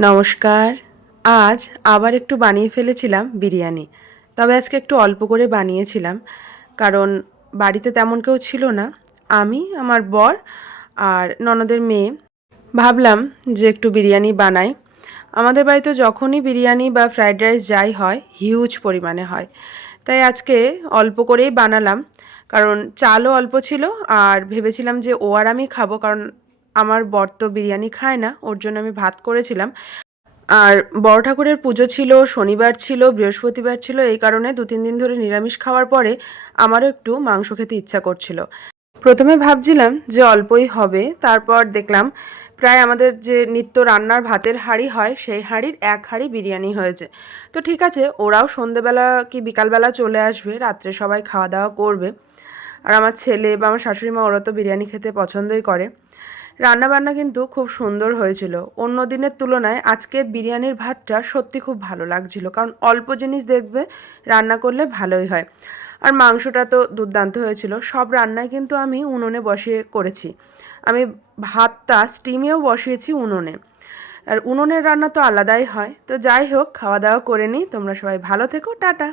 নমস্কার। আজ আবার একটু বানিয়ে ফেলেছিলাম বিরিয়ানি। তবে আজকে একটু অল্প করে বানিয়েছিলাম। কারণ বাড়িতে তেমন কেউ ছিল না। আমি, আমার বর আর ননদের মেয়ে। ভাবলাম যে একটু বিরিয়ানি বানাই। আমাদের বাড়িতে যখনই বিরিয়ানি বা ফ্রাইড রাইস যাই হয়, হিউজ পরিমাণে হয়। তাই আজকে অল্প করেই বানালাম। কারণ চালও অল্প ছিল আর ভেবেছিলাম যে ও আর আমি খাবো। কারণ আমার বর তো বিরিয়ানি খায় না, ওর জন্য আমি ভাত করেছিলাম। আর বড় ঠাকুরের পুজো ছিল, শনিবার ছিল, বৃহস্পতিবার ছিল, এই কারণে ২-৩ দিন ধরে নিরামিষ খাওয়ার পরে আমারও একটু মাংস খেতে ইচ্ছা করছিল। প্রথমে ভাবছিলাম যে অল্পই হবে, তারপর দেখলাম প্রায় আমাদের যে নিত্য রান্নার ভাতের হাঁড়ি হয় সেই হাঁড়ির ১ হাঁড়ি বিরিয়ানি হয়েছে। তো ঠিক আছে, ওরাও সন্ধেবেলা কি বিকালবেলা চলে আসবে, রাত্রে সবাই খাওয়া দাওয়া করবে। আর আমার ছেলে বা আমার শাশুড়ি মা ওরা তো বিরিয়ানি খেতে পছন্দই করে। রান্নাবান্না কিন্তু খুব সুন্দর হয়েছিল। অন্য দিনের তুলনায় আজকের বিরিয়ানির ভাতটা সত্যি খুব ভালো লাগছিল। কারণ অল্প জিনিস দেখবে রান্না করলে ভালোই হয়। আর মাংসটা তো দুর্দান্ত হয়েছিল। সব রান্নাই কিন্তু আমি উনুনে বসিয়ে করেছি। আমি ভাতটা স্টিমেও বসিয়েছি উনুনে। আর উনুনের রান্না তো আলাদাই হয়। তো যাই হোক, খাওয়া দাওয়া করে নিই। তোমরা সবাই ভালো থেকো। টাটা।